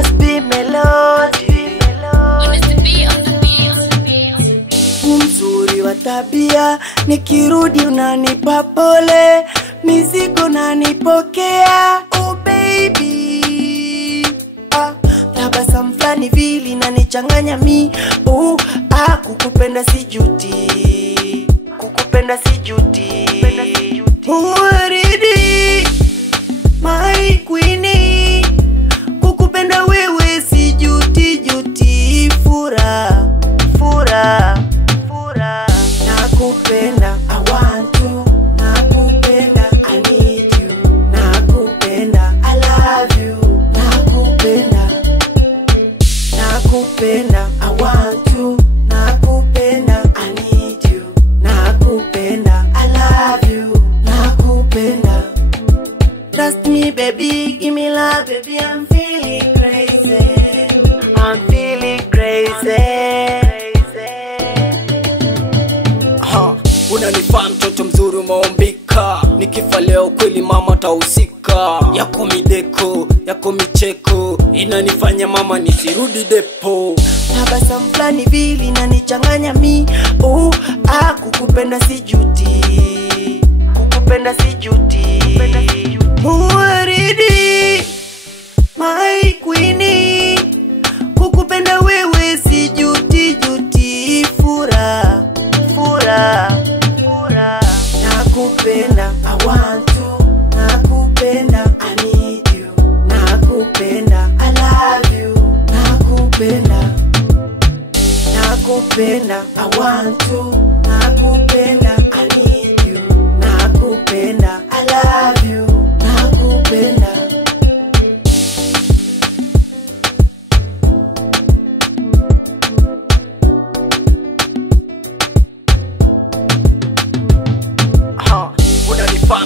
Just be melody. Mzuri wa tabia, nikirudi unanipa pole, mizigo nanipokea. Oh baby, tabasamu flani vili nanichanganya mi. Kukupenda sijuti, kukupenda sijuti. Waridi, my queenie, kukupenda wewe sijuti juti. Fura, fura, fura. Nakupenda, I want to. Nakupenda, I need you. Nakupenda, I love you. Nakupenda, nakupenda, I want to. Nakupenda, I need you. Nakupenda, I love you. Nakupenda. Trust me baby, give me love baby, I'm feeling crazy. I'm feeling crazy. Unanifaa mtoto mzuri umeumbika, nikifa leo kweli mama tausika. Yako mideko, yako micheko, inanifanya mama nisirudi depo. Tabasamu flani vili nanichanganya mi. Kukupenda sijuti, kukupenda sijuti. Waridi, my queenie, kukupenda wewe sijuti juti. Fura, fura, fura. Nakupenda, I want to. Nakupenda, I need you. Nakupenda, I love you. Nakupenda, nakupenda, I want to. Nakupenda, I need you. Nakupenda, I love you. Nakupenda. Unanifaa